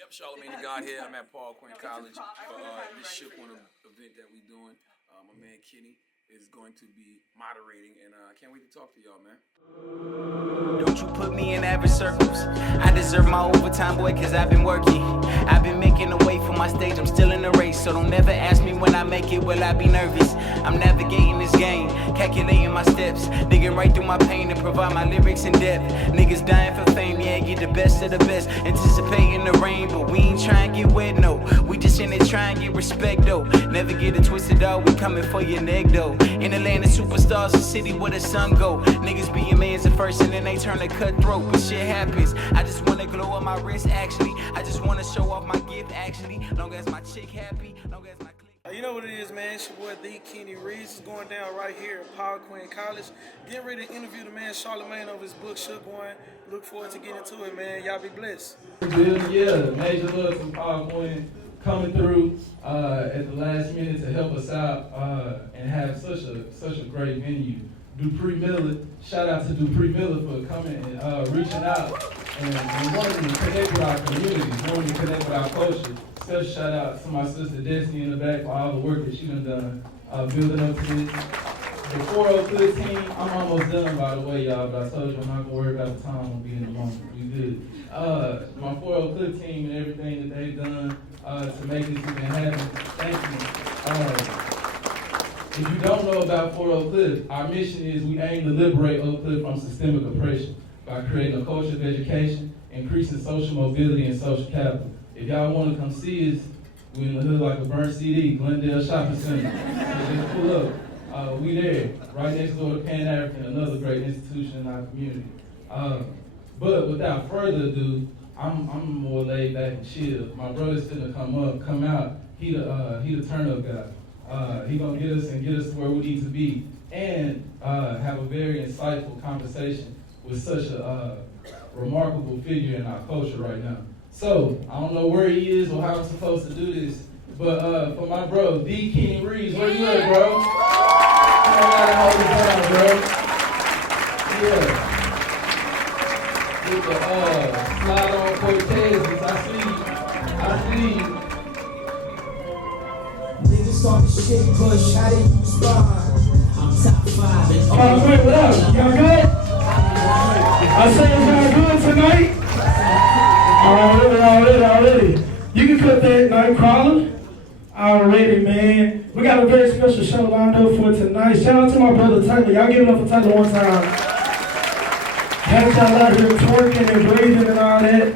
Yep, Charlamagne Tha God here. I'm at Quinn College for this Shook One event that we're doing. My man Kenny is going to be moderating, and I can't wait to talk to y'all, man. Don't you put me in average circles. I deserve my overtime, boy, cause I've been working. I've been making a way for my stage, I'm still in the race. So don't never ask me when I make it, will I be nervous? I'm navigating this game, calculating my steps, digging right through my pain to provide my lyrics in depth. Niggas dying for fame, yeah, get the best of the best. Anticipating the rain, but we ain't trying to get wet, no. We just in it trying to get respect, though. Never get it twisted, dog, we coming for your neck, though. In the land of superstars, a city where the sun go. Niggas being mans at first and then they turn to cutthroat, but shit happens. I just wanna glow on my wrist, actually. I just wanna show off my gift, actually. Long as my chick happy, long as my clique. You know what it is, man. It's your boy, Kenny Reeves. Is going down right here at Quinn College. Getting ready to interview the man Charlamagne over his book, Shook One. Look forward to getting into it, man. Y'all be blessed. Yeah, major love to Quinn coming through at the last minute to help us out and have such a great venue. Dupree-Miller, shout out to Dupree-Miller for coming and reaching out and wanting to connect with our community, wanting to connect with our culture. Special shout out to my sister Destiny in the back for all the work that she done building up to this. The 403 team, I'm almost done by the way, y'all, but I told you I'm not gonna worry about the time, I'm gonna be in the moment. We good. My 403 team and everything that they've done to make this even happen, thank you. If you don't know about Fort Oak Cliff, our mission is we aim to liberate Oak Cliff from systemic oppression by creating a culture of education, increasing social mobility and social capital. If y'all want to come see us, we in the hood like a burnt CD, Glendale Shopping Center. So just pull up. We there, right next door to Pan African, another great institution in our community. But without further ado, I'm more laid back and chill. My brother's gonna come out. He the turn up guy. He gonna get us to where we need to be, and have a very insightful conversation with such a remarkable figure in our culture right now. So I don't know where he is or how I'm supposed to do this, but for my bro, Kenny Reeves, where you at, bro? Come on out and hold this down, bro. Yeah. With the slide on Cortez, I see you. Niggas talking shit, push, how they respond? I'm top 5 and all. Wait, what up? Y'all good? I said y'all good tonight? Already. You can cut that Nightcrawler. Already, man. We got a very special show lined up for tonight. Shout out to my brother Taylor. Y'all give it up for Taylor one time. Had y'all out here twerking and breathing and all that.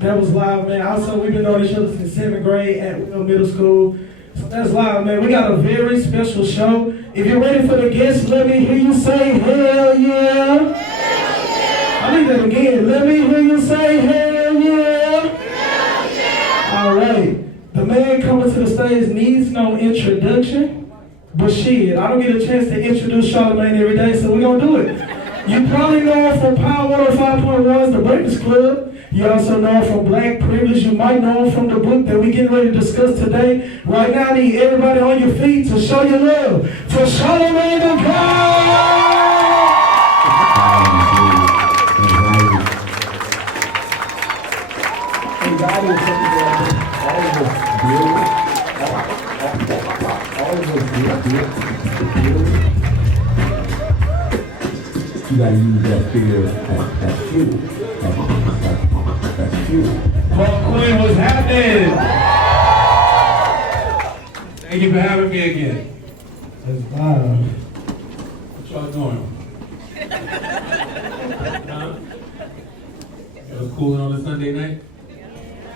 That was live, man. Also, we've been knowing each other since 7th grade at Will Middle School. So that's live, man. We got a very special show. If you're ready for the guests, let me hear you say, hell yeah. Hell yeah. I'll leave that again. Let me hear you say, hell yeah. Hell yeah. All right. The man coming to the stage needs no introduction, but shit, I don't get a chance to introduce Charlamagne every day, so we're going to do it. You probably know him from Power 105.1's The Breakfast Club. You also know him from Black Privilege. You might know him from the book that we're getting ready to discuss today. Right now, I need everybody on your feet to show your love for Charlamagne Tha God! You gotta use that figure as fuel. That's fuel. Quinn, what's happening? Thank you for having me again. That's live. What y'all doing? Huh? Y'all cooling on a Sunday night?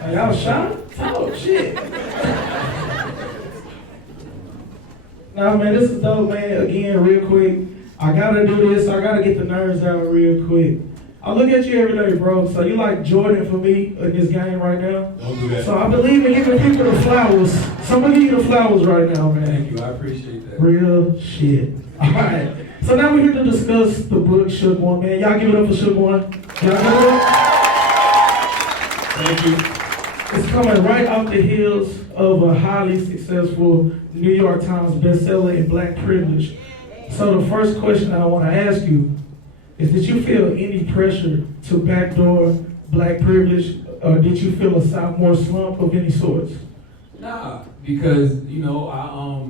Are y'all shot? Oh, shit. Nah, man, this is dope, man. Again, real quick. I gotta do this. I gotta get the nerves out real quick. I look at you every day, bro. So you like Jordan for me in this game right now. Don't do that. So I believe in giving people the flowers. So I'm gonna give you the flowers right now, man. Thank you. I appreciate that. Real shit. All right. So now we're here to discuss the book Shook One, man. Y'all give it up for Shook One. Y'all give it up? Thank you. It's coming right off the heels of a highly successful New York Times bestseller in Black Privilege. So the first question I want to ask you is, did you feel any pressure to backdoor Black Privilege or did you feel a sophomore slump of any sorts? Nah, because you know I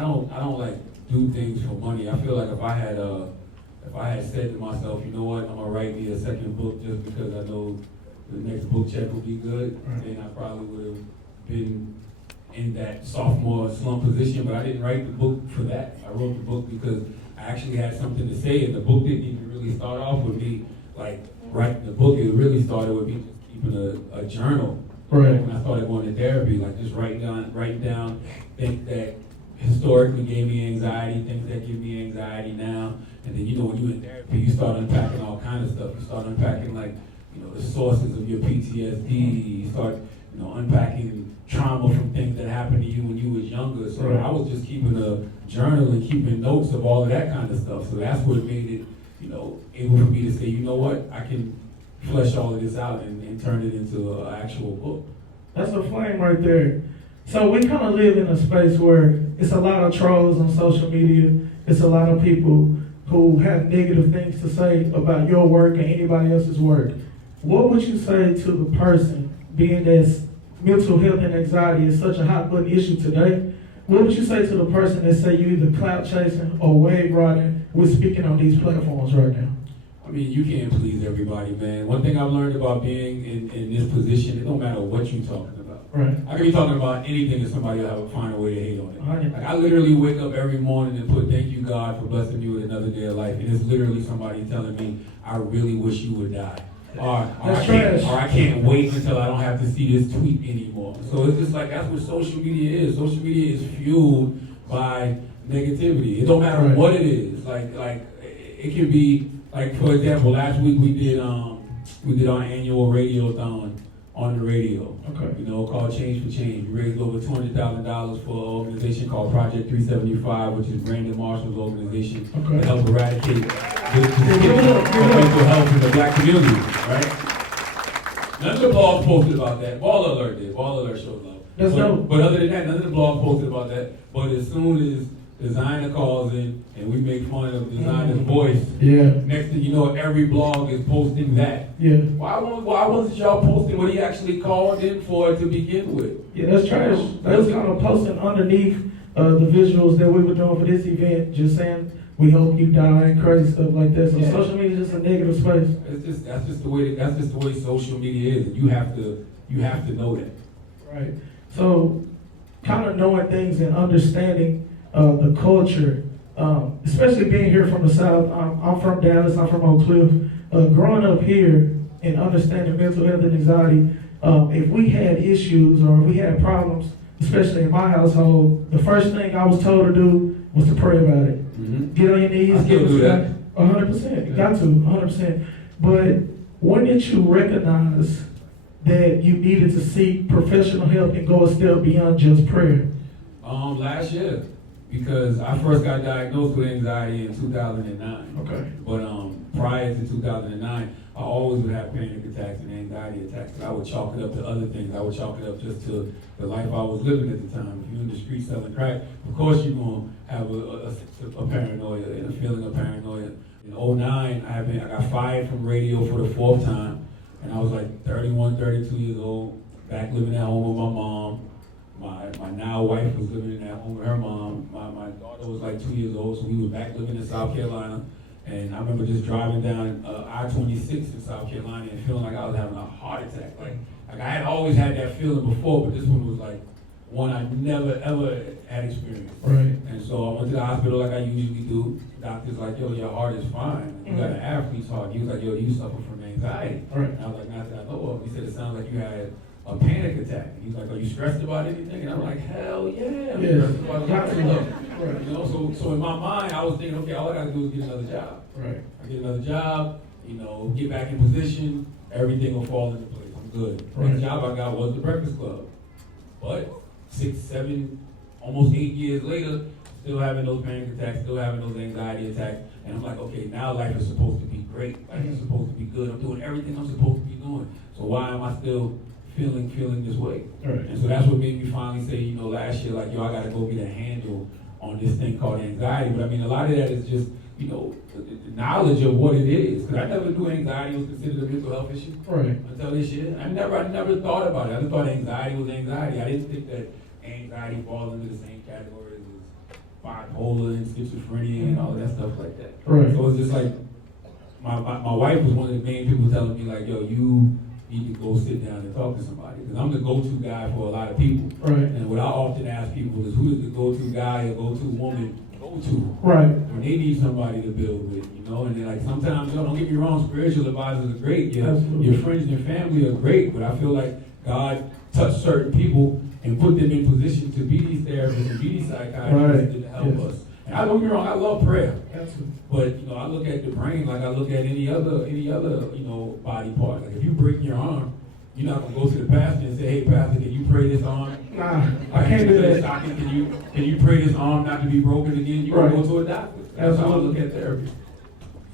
don't like do things for money. I feel like if I had said to myself, you know what, I'm gonna write me a second book just because I know the next book check will be good, then I probably would have been in that sophomore slump position. But I didn't write the book for that. I wrote the book because I actually had something to say, and the book didn't even really start off with me like writing the book. It really started with me just keeping a journal. Right. When I started going to therapy, like just writing down things that historically gave me anxiety, things that give me anxiety now. And then, you know, when you're in therapy, you start unpacking all kind of stuff. You start unpacking, like, you know, the sources of your PTSD. You start, you know, unpacking trauma from things that happened to you when you was younger. So I was just keeping a journal and keeping notes of all of that kind of stuff. So that's what made it, you know, able for me to say, you know what, I can flesh all of this out and turn it into an actual book. That's a flame right there. So we kind of live in a space where it's a lot of trolls on social media. It's a lot of people who have negative things to say about your work and anybody else's work. What would you say to the person, being that mental health and anxiety is such a hot button issue today? What would you say to the person that say you either clout chasing or wave riding with speaking on these platforms right now? I mean, you can't please everybody, man. One thing I've learned about being in this position, it don't matter what you're talking about. Right. I can be talking about anything and somebody will find a way to hate on it. Like, I literally wake up every morning and put thank you, God, for blessing me with another day of life. And it's literally somebody telling me, I really wish you would die. Or I can't wait until I don't have to see this tweet anymore. So it's just like, that's what social media is. Social media is fueled by negativity. It don't matter what it is. Like it can be, like, for example, last week we did our annual radiothon on the radio, you know, called Change for Change. We raised over $200,000 for an organization called Project 375, which is Brandon Marshall's organization to help eradicate mental health in the black community, right? None of the blogs posted about that. Ball Alert did. Ball Alert showed love. But other than that, none of the blogs posted about that. But as soon as designer calls in and we make fun of designer's voice, next thing you know, every blog is posting that. Why wasn't y'all posting what he actually called in for to begin with? Yeah, that's trash. They was kind of posting underneath the visuals that we were doing for this event, just saying we hope you die and crazy stuff like that. So social media is just a negative space. That's just the way social media is. You have to know that. Right. So kind of knowing things and understanding the culture, especially being here from the South. I'm from Dallas, I'm from Oak Cliff. Growing up here and understanding mental health and anxiety, if we had issues or if we had problems, especially in my household, the first thing I was told to do was to pray about it. Get on your knees, get do that. 100%, got to, 100%. But when did you recognize that you needed to seek professional help and go a step beyond just prayer? Last year. Because I first got diagnosed with anxiety in 2009. But prior to 2009, I always would have panic attacks and anxiety attacks. I would chalk it up to other things. I would chalk it up just to the life I was living at the time. If you're in the street selling crack, of course you're going to have a paranoia and a feeling of paranoia. In 2009, I got fired from radio for the 4th time. And I was like 31, 32 years old, back living at home with my mom. My now wife was living at home with her mom. My daughter was like 2 years old, so we were back living in South Carolina. And I remember just driving down I-26 in South Carolina and feeling like I was having a heart attack. Like I had always had that feeling before, but this one was like one I never ever had experienced. Right. And so I went to the hospital like I usually do. Doctor's like, yo, your heart is fine. You got an athlete's heart. He was like, yo, you suffer from anxiety. Right. And I was like, not that I know of. He said, it sounds like you had a panic attack. And he's like, are you stressed about anything? And I'm like, hell yeah. I'm stressed about a lot of stuff. Right. You know, so in my mind, I was thinking, okay, all I gotta do is get another job. Right. I get another job, you know, get back in position, everything will fall into place. I'm good. Right. The job I got was the Breakfast Club. But 6, 7, almost 8 years later, still having those panic attacks, still having those anxiety attacks. And I'm like, okay, now life is supposed to be great. Life is supposed to be good. I'm doing everything I'm supposed to be doing. So why am I still feeling this way? Right. And so that's what made me finally say, you know, last year, like, yo, I gotta go get a handle on this thing called anxiety. But I mean, a lot of that is just, the knowledge of what it is. Because I never knew anxiety was considered a mental health issue. Right. Until this year. I never thought about it. I just thought anxiety was anxiety. I didn't think that anxiety falls into the same category as bipolar and schizophrenia and all that stuff like that. Right. So it's just like, my wife was one of the main people telling me like, yo, you need to go sit down and talk to somebody. Because I'm the go-to guy for a lot of people. Right. And what I often ask people is, who is the go-to guy or go-to woman go to? Right. When they need somebody to build with, And then like sometimes, don't get me wrong, spiritual advisors are great. Your friends and your family are great, but I feel like God touched certain people and put them in position to be these therapists and be these psychiatrists to help us. And I don't get me wrong, I love prayer. Absolutely. But I look at the brain like I look at any other body part. Like if you break your arm, you're not gonna go to the pastor and say, "Hey, pastor, can you pray this arm?" Nah, I can't do that. Can you pray this arm not to be broken again? You gotta go to a doctor. That's how I look at therapy.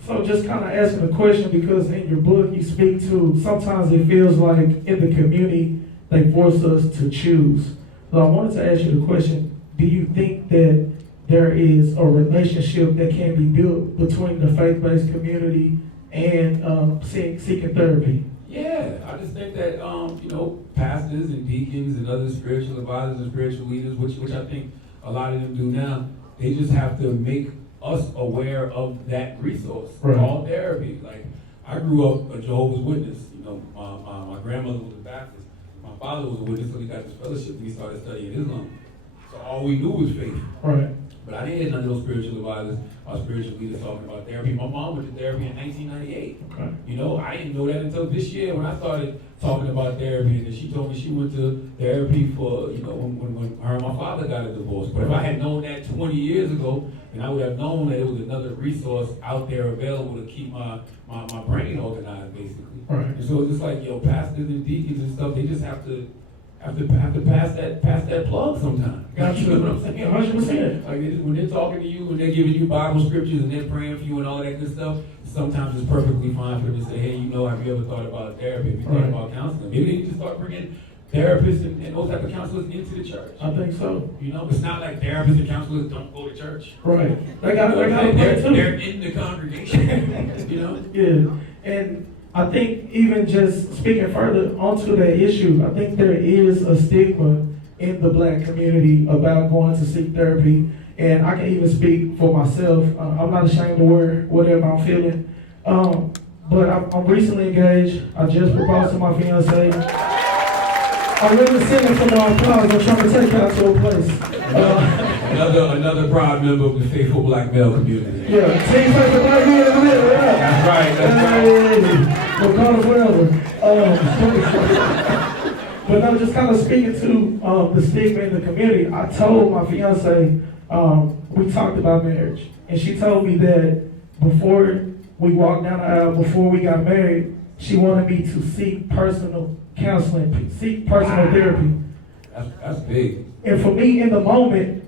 So just kind of asking a question, because in your book you speak to, sometimes it feels like in the community they force us to choose. So I wanted to ask you the question, do you think that there is a relationship that can be built between the faith-based community and seeking therapy? Yeah, I just think that pastors and deacons and other spiritual advisors and spiritual leaders, which I think a lot of them do now, they just have to make us aware of that resource called therapy. Like I grew up a Jehovah's Witness. My grandmother was a Baptist. My father was a witness, so he got this fellowship and he started studying Islam. So all we knew was faith. Right. But I didn't hear none of those spiritual advisors or spiritual leaders talking about therapy. My mom went to therapy in 1998. Okay. I didn't know that until this year when I started talking about therapy. And then she told me she went to therapy for, when her and my father got a divorce. But if I had known that 20 years ago, then I would have known that it was another resource out there available to keep my brain organized, basically. Right. And so it's just like, pastors and deacons and stuff, they just have to pass that plug sometime. You know what I'm saying? 100%. Like when they're talking to you and they're giving you Bible scriptures and they're praying for you and all that good stuff, sometimes it's perfectly fine for them to say, hey, have you ever thought about therapy? Have you thought about counseling? Maybe they need to start bringing therapists and those type of counselors into the church. I think so. It's not like therapists and counselors don't go to church. Right. They got to pray too. They're in the congregation. Yeah. And I think even just speaking further onto that issue, I think there is a stigma in the Black community about going to seek therapy. And I can even speak for myself. I'm not ashamed to wear whatever I'm feeling. But I'm recently engaged. I just proposed to my fiance. I'm really sitting for my applause. I'm trying to take her to a place. Another proud member of the faithful Black male community. Yeah, team faithful Black male community. That's right. That's right. But call us whatever. But no, just kind of speaking to the stigma in the community. I told my fiance, we talked about marriage, and she told me that before we walked down the aisle, before we got married, she wanted me to seek personal counseling, seek personal therapy. That's big. And for me, in the moment,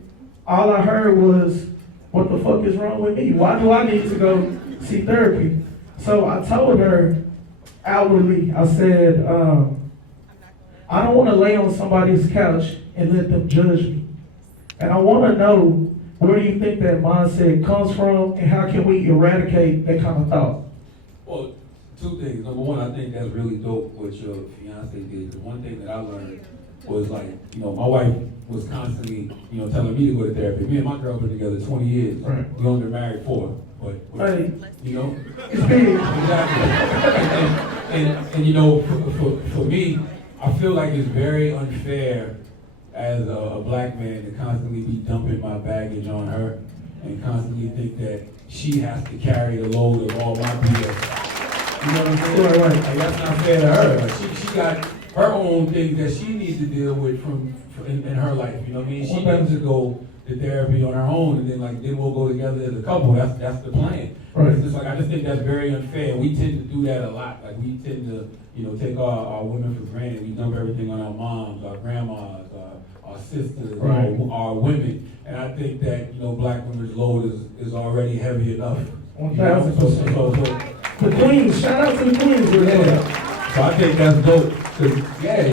all I heard was, what the fuck is wrong with me? Why do I need to go see therapy? So I told her outwardly, I said, I don't want to lay on somebody's couch and let them judge me. And I want to know, where do you think that mindset comes from, and how can we eradicate that kind of thought? Well, two things. Number one, I think that's really dope what your fiance did. The one thing that I learned was like, my wife was constantly, telling me to go to therapy. Me and my girl been together 20 years. Right. We only been married 4. But Hey. It's big. Exactly. And for me, I feel like it's very unfair as a Black man to constantly be dumping my baggage on her and constantly think that she has to carry the load of all my BS. You know what I'm saying? Right. Like, that's not fair to her. Like, she got her own things that she needs to deal with in her life. You know what I mean? She needs to go to therapy on her own, and then we'll go together as a couple. That's the plan. Right. It's just like, I just think that's very unfair. We tend to do that a lot. Like, we tend to, take our women for granted. We dump everything on our moms, our grandmas, our sisters, right. our women. And I think that, Black women's load is already heavy enough. 1,000%. The queens, shout out to the queens. Yeah. So I think that's dope. Cause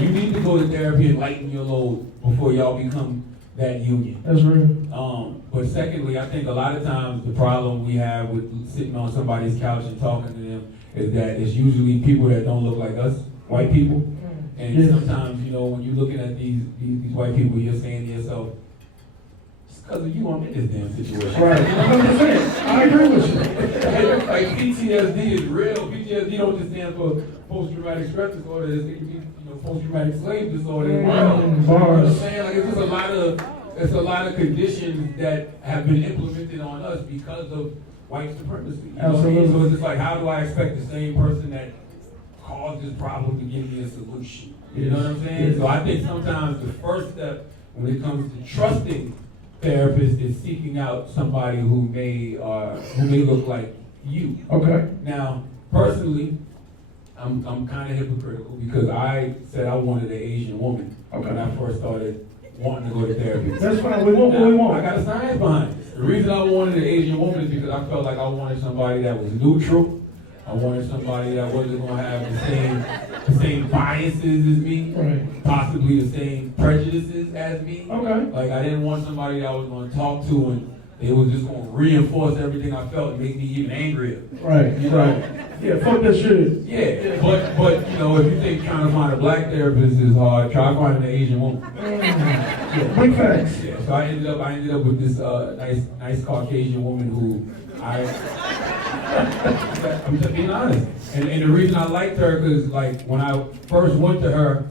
you need to go to therapy and lighten your load before y'all become that union. That's real. But secondly, I think a lot of times the problem we have with sitting on somebody's couch and talking to them is that it's usually people that don't look like us, white people. And sometimes, you know, when you're looking at these white people, you're saying to yourself, it's because of you I'm in this damn situation. Right, 100%. I agree with you. Like PTSD is real. PTSD don't just stand for post-traumatic stress disorder. It's post-traumatic slave disorder. You know what I'm saying? Like it's a lot of conditions that have been implemented on us because of white supremacy. You know what I mean? So it's just like, how do I expect the same person that caused this problem to give me a solution? You know what I'm saying? So I think sometimes the first step when it comes to trusting therapists is seeking out somebody who may look like you. Okay. Now, personally, I'm kind of hypocritical because I said I wanted an Asian woman when I first started wanting to go to therapy. That's fine. We want what we want. I got a science behind it. The reason I wanted an Asian woman is because I felt like I wanted somebody that was neutral. I wanted somebody that wasn't going to have the same biases as me, right. Possibly the same prejudices as me. Okay. Like I didn't want somebody that I was going to talk to and they was just going to reinforce everything I felt and make me even angrier. Right, you know? right. Yeah, fuck that shit. Yeah, but you know, if you think trying to find a black therapist is hard, try finding an Asian woman. Yeah. Big facts. Yeah, so I ended up with this nice Caucasian woman who I'm just being honest. And the reason I liked her because like when I first went to her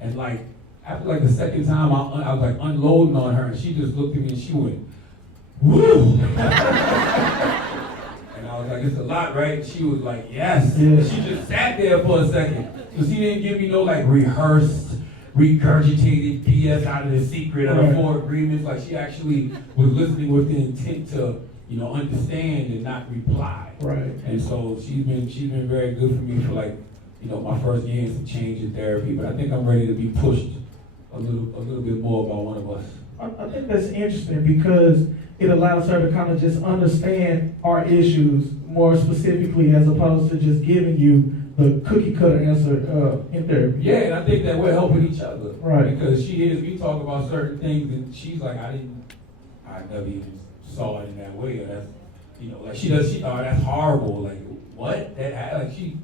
and like after like the second time I was like unloading on her and she just looked at me and she went, woo! And I was like, it's a lot, right? She was like, yes. Yeah. She just sat there for a second. So she didn't give me no like rehearsed, regurgitated BS out of the secret of the 4 agreements. Like she actually was listening with the intent to, you know, understand and not reply. Right. And so she's been very good for me for like, you know, my first year in some change in therapy. But I think I'm ready to be pushed a little bit more by one of us. I think that's interesting because it allows her to kind of just understand our issues more specifically as opposed to just giving you the cookie cutter answer in therapy. Yeah, and I think that we're helping each other. Right. Because she hears me talk about certain things and she's like, I never even saw it in that way. Or that's, you know, like she thought that's horrible. Like, what? Like she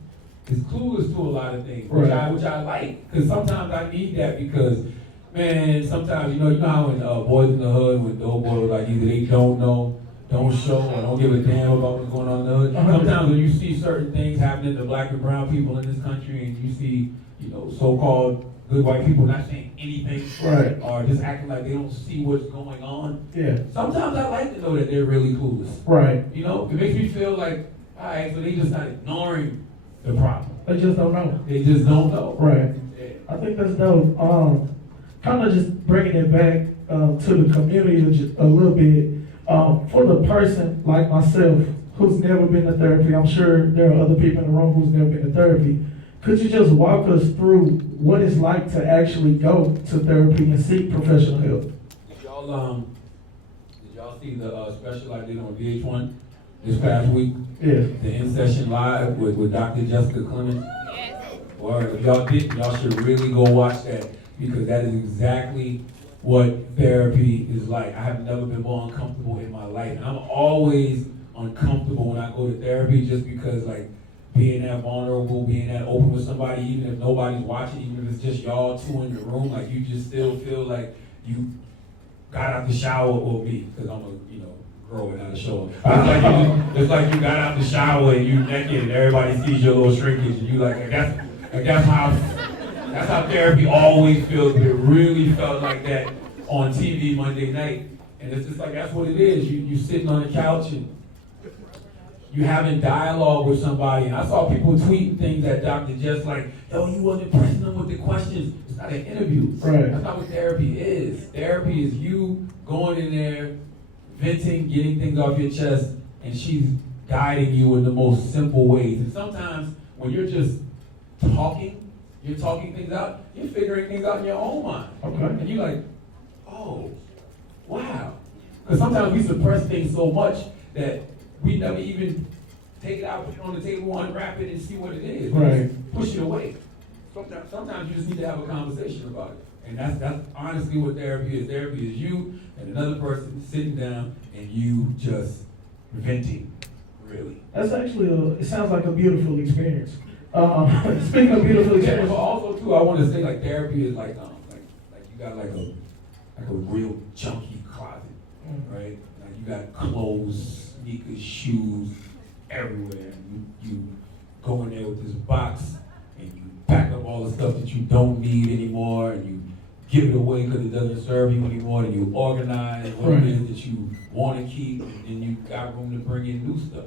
is clueless to a lot of things, which I like. Because sometimes I need that because, man, sometimes, you know how when Boys in the Hood, when those boys like either they don't know, don't show, or don't give a damn about what's going on in the hood. Sometimes when you see certain things happening to black and brown people in this country and you see, you know, so-called good white people not saying anything, right, or just acting like they don't see what's going on. Yeah. Sometimes I like to know that they're really clueless. Right. You know, it makes me feel like, all right, so they just not ignoring the problem. They just don't know. They just don't know. Right. Yeah. I think that's dope. Kind of just bringing it back to the community a little bit. For the person like myself who's never been to therapy, I'm sure there are other people in the room who's never been to therapy. Could you just walk us through what it's like to actually go to therapy and seek professional help? Did y'all see the special I did on VH1 this past week? Yeah. The In Session Live with Dr. Jessica Clemens? Yes. Or if y'all didn't, y'all should really go watch that because that is exactly what therapy is like. I have never been more uncomfortable in my life. And I'm always uncomfortable when I go to therapy just because like being that vulnerable, being that open with somebody, even if nobody's watching, even if it's just y'all two in the room, like you just still feel like you got out the shower, or me, because I'm a, you know, girl without a shower. It's like you got out the shower and you naked and everybody sees your little shrinkage and you that's how therapy always feels, but it really felt like that on TV Monday night. And it's just like, that's what it is. You sitting on the couch and you having dialogue with somebody. And I saw people tweeting things at Dr. Jess like, yo, you wasn't pressing them with the questions. It's not an interview. Right. That's not what therapy is. Therapy is you going in there, venting, getting things off your chest, and she's guiding you in the most simple ways. And sometimes when you're just talking, you're talking things out, you're figuring things out in your own mind. Okay. And you're like, oh, wow. Because sometimes we suppress things so much that we never even take it out, put it on the table, unwrap it, and see what it is. Right. Push it away. sometimes you just need to have a conversation about it. And that's honestly what therapy is. Therapy is you and another person sitting down and you just venting, really. That's actually it sounds like a beautiful experience. Speaking of beautiful Yeah, experience. but also too, I want to say like therapy is like you got like a real chunky closet, right? Like you got clothes, sneakers, shoes everywhere. And you go in there with this box and you pack up all the stuff that you don't need anymore and you give it away because it doesn't serve you anymore, and you organize what it is that you want to keep, and you got room to bring in new stuff.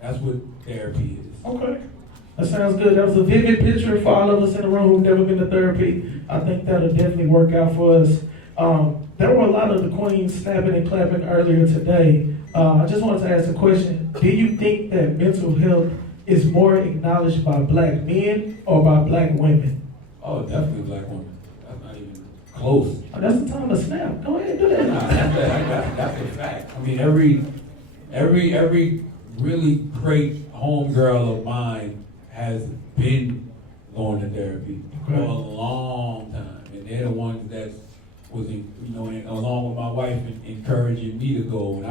That's what therapy is. Okay. That sounds good. That was a vivid picture for all of us in the room who've never been to therapy. I think that'll definitely work out for us. There were a lot of the queens snapping and clapping earlier today. I just wanted to ask a question. Do you think that mental health is more acknowledged by black men or by black women? Oh, definitely black women. That's not even close. Oh, that's the time to snap. Go ahead and do that. Nah, that's a fact. I mean, every really great homegirl of mine has been going to therapy for a long time, and they're the ones that was, along with my wife, encouraging me to go. And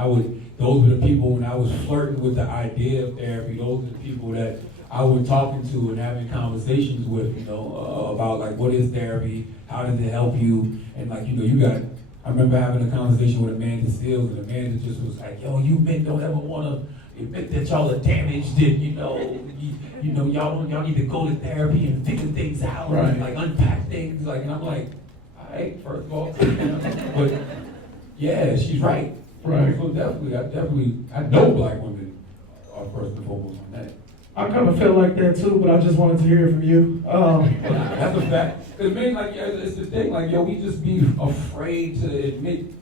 those were the people when I was flirting with the idea of therapy. Those are the people that I was talking to and having conversations with, about like what is therapy, how does it help you, and like I remember having a conversation with Amanda Seals, and Amanda just was like, yo, you men don't ever want to admit that y'all are damaged, and y'all need to go to therapy and figure things out, and like unpack things, like, and I'm like, all right, first of all, but yeah, she's right. Right. So I know black women are first and foremost on that. I kind of felt like that too, but I just wanted to hear it from you. That's a fact. Because men, like, it's the thing, like, we just be afraid to admit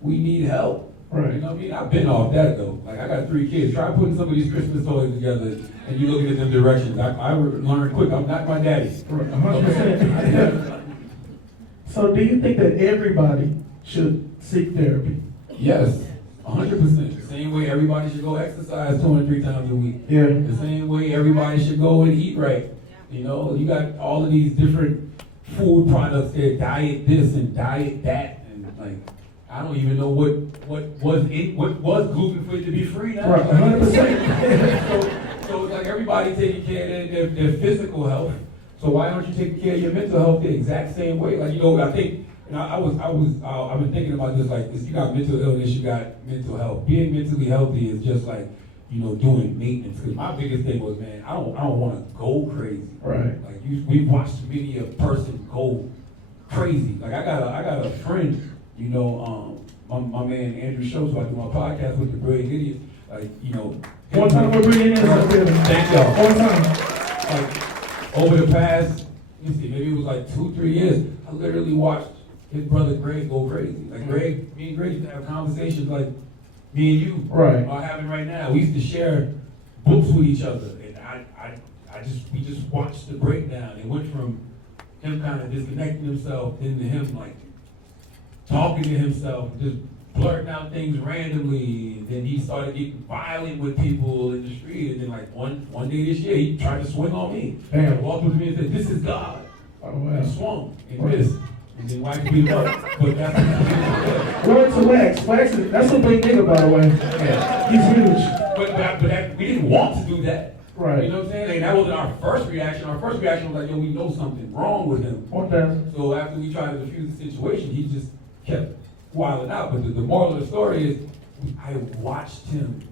we need help. Right. You know what I mean? I've been off that though. Like, I got 3 kids. Try putting some of these Christmas toys together and you looking at them directions. I learned quick. I'm not my daddy. 100%. So do you think that everybody should seek therapy? Yes, 100%. The same way everybody should go exercise 2 or 3 times a week. Yeah. The same way everybody should go and eat right. You got all of these different food products there, diet this and diet that, and like, I don't even know what was gluten free to be free now. Right, 100%. So it's like everybody taking care of their physical health. So why aren't you taking care of your mental health the exact same way? Like, I think, I've been thinking about this, like, you got mental illness, you got mental health. Being mentally healthy is just like, doing maintenance. Because my biggest thing was, man, I don't want to go crazy. Right. Like, we've watched many a person go crazy. Like, I got a friend, my man Andrew Schultz, who I do my podcast with, the Brilliant Idiots. Like, One time we're bringing in something. Thank y'all. One time. Like, over the past, maybe it was like 2-3 years, I literally watched his brother Greg go crazy. Like, me and Greg used to have conversations like me and you are having right now. We used to share books with each other, and we just watched the breakdown. It went from him kind of disconnecting himself into him like talking to himself, just blurting out things randomly. And then he started getting violent with people in the street. And then like one day this year, he tried to swing on me. Damn. He walked up to me and said, "This is God." Oh, wow. And swung and missed. And then whacked me up. But that's Word to Wax. Wax that's a big nigga, by the way. yeah. He's huge. But we didn't want to do that. Right. You know what I'm saying? And that wasn't our first reaction. Our first reaction was like, yo, we know something wrong with him. 1,000. So after we tried to defuse the situation, he just kept wilding out. But the moral of the story is, I watched him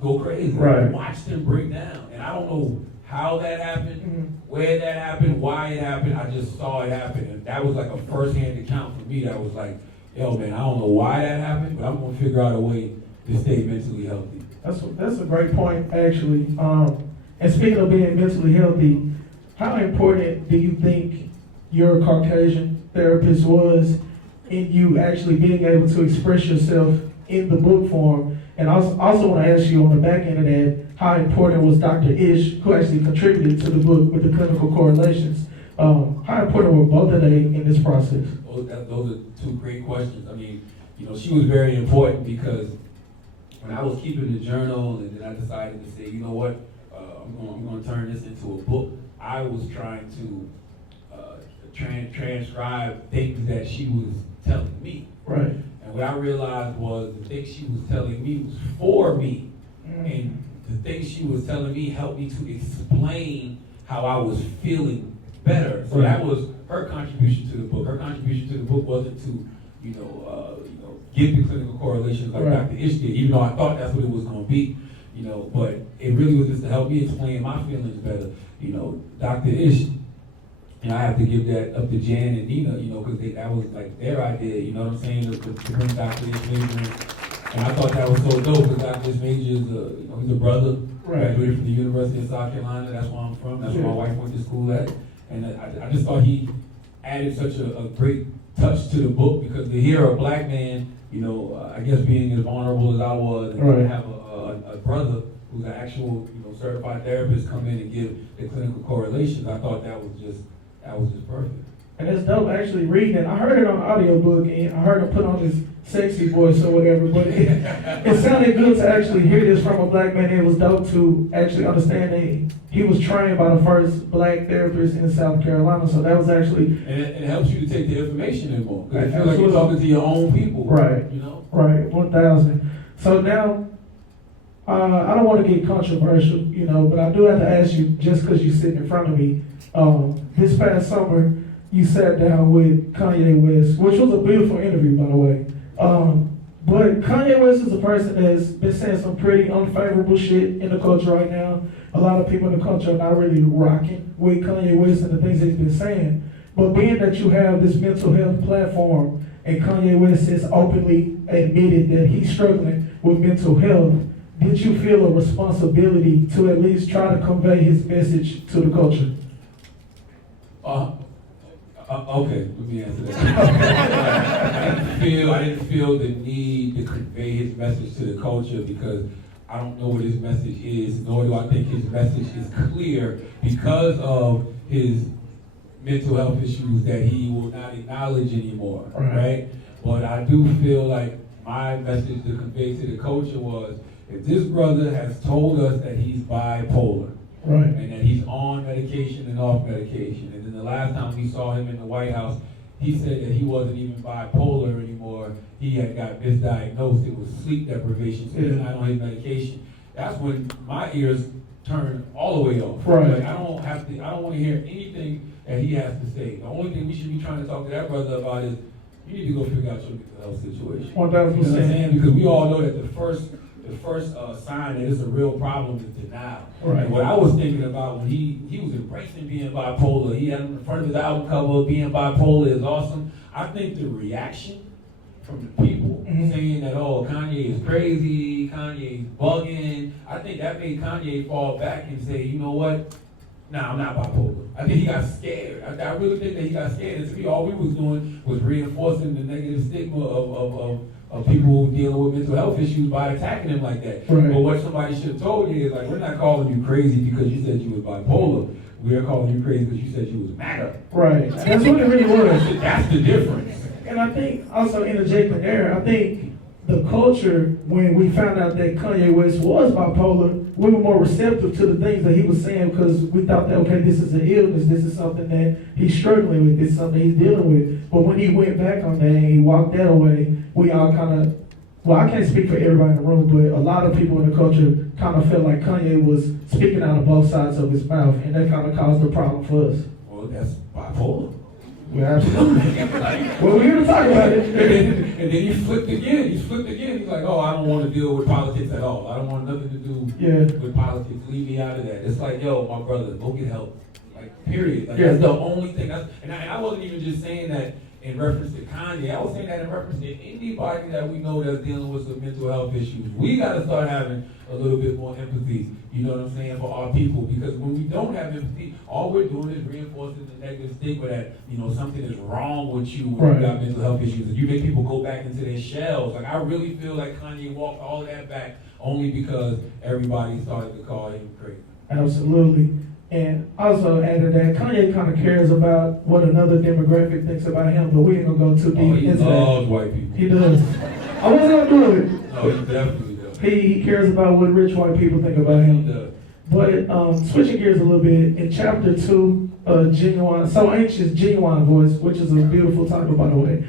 go crazy. Right. I watched him break down. And I don't know how that happened, where that happened, why it happened. I just saw it happen. And that was like a first-hand account for me that was like, yo, man, I don't know why that happened, but I'm going to figure out a way to stay mentally healthy. That's a great point, actually. And speaking of being mentally healthy, how important do you think your Caucasian therapist was in you actually being able to express yourself in the book form? And I also want to ask you on the back end of that, how important was Dr. Ish, who actually contributed to the book with the clinical correlations? How important were both of they in this process? Those are 2 great questions. I mean, she was very important because when I was keeping the journal and then I decided to say, you know what, I'm going to turn this into a book, I was trying to transcribe things that she was telling me. Right. And what I realized was the things she was telling me was for me. And the things she was telling me helped me to explain how I was feeling better. So that was her contribution to the book. Her contribution to the book wasn't to, give the clinical correlations like Dr. Ish did, even though I thought that's what it was going to be. But it really was just to help me explain my feelings better. Dr. Ish, I have to give that up to Jan and Nina, because that was like their idea, you know what I'm saying, to bring Dr. Ish major in. And I thought that was so dope because Dr. Ish major is he's a brother, graduated from the University of South Carolina, that's where I'm from, that's where my wife went to school at. And I just thought he added such a great touch to the book because to hear a black man, I guess being as vulnerable as I was, and have a brother who's an actual, certified therapist come in and give the clinical correlations, I thought that was just perfect. And it's dope actually reading it. I heard it on the audiobook and I heard him put on his sexy voice or whatever, but it sounded good to actually hear this from a black man. It was dope to actually understand that he was trained by the first black therapist in South Carolina, so that was actually... And it helps you to take the information in more, because it feels like you're talking to your own people. Right. Right, 1,000. So now, I don't want to get controversial, but I do have to ask you, just because you're sitting in front of me, this past summer, you sat down with Kanye West, which was a beautiful interview, by the way. But Kanye West is a person that's been saying some pretty unfavorable shit in the culture right now. A lot of people in the culture are not really rocking with Kanye West and the things that he's been saying. But being that you have this mental health platform and Kanye West has openly admitted that he's struggling with mental health, did you feel a responsibility to at least try to convey his message to the culture? Okay, let me answer that. I didn't feel the need to convey his message to the culture because I don't know what his message is, nor do I think his message is clear because of his mental health issues that he will not acknowledge anymore, right? But I do feel like my message to convey to the culture was, if this brother has told us that he's bipolar, and that he's on medication and off medication, and then the last time we saw him in the White House, he said that he wasn't even bipolar anymore. He had got misdiagnosed. It was sleep deprivation, so he's not on his medication. That's when my ears turned all the way off. Like, I don't want to hear anything that he has to say. The only thing we should be trying to talk to that brother about is you need to go figure out your mental health situation. 1,000%. You know what I'm saying? Because we all know that the first sign that it's a real problem is denial. And what I was thinking about when he was embracing being bipolar, he had in front of his album cover, being bipolar is awesome. I think the reaction from the people saying that, oh, Kanye is crazy, Kanye's bugging, I think that made Kanye fall back and say, you know what? Nah, I'm not bipolar. I think he got scared. I really think that he got scared. And to me, all we was doing was reinforcing the negative stigma of people dealing with mental health issues by attacking him like that. But what somebody should have told you is, like, we're not calling you crazy because you said you was bipolar. We're calling you crazy because you said you was MAGA. That's what it really was. That's the difference. And I think, also interjecting there, I think the culture, when we found out that Kanye West was bipolar, we were more receptive to the things that he was saying because we thought that, okay, this is an illness, this is something that he's struggling with, this is something he's dealing with. But when he went back on that and he walked that away, we all kind of, well, I can't speak for everybody in the room, but a lot of people in the culture kind of felt like Kanye was speaking out of both sides of his mouth, and that kind of caused a problem for us. Well, that's bipolar. Well, absolutely. Well, we're here to talk about it. And then he flipped again. He's like, oh, I don't want to deal with politics at all. I don't want nothing to do with politics. Leave me out of that. It's like, yo, my brother, go get help. Like, period. Like, that's the only thing. And I wasn't even just saying that in reference to Kanye. I was saying that in reference to anybody that we know that's dealing with some mental health issues. We got to start having a little bit more empathy, you know what I'm saying, for our people. Because when we don't have empathy, all we're doing is reinforcing the negative stigma that, you know, something is wrong with you when you got mental health issues. And you make people go back into their shells. Like, I really feel like Kanye walked all of that back only because everybody started to call him crazy. Absolutely. And also added that Kanye kind of cares about what another demographic thinks about him, but we ain't gonna go too deep into that. He loves white people. He does. I wasn't gonna do it. No, he definitely does. He cares about what rich white people think about him. He does. But switching gears a little bit, in chapter 2, Genuine, So Anxious, Genuine Voice, which is a beautiful title, by the way,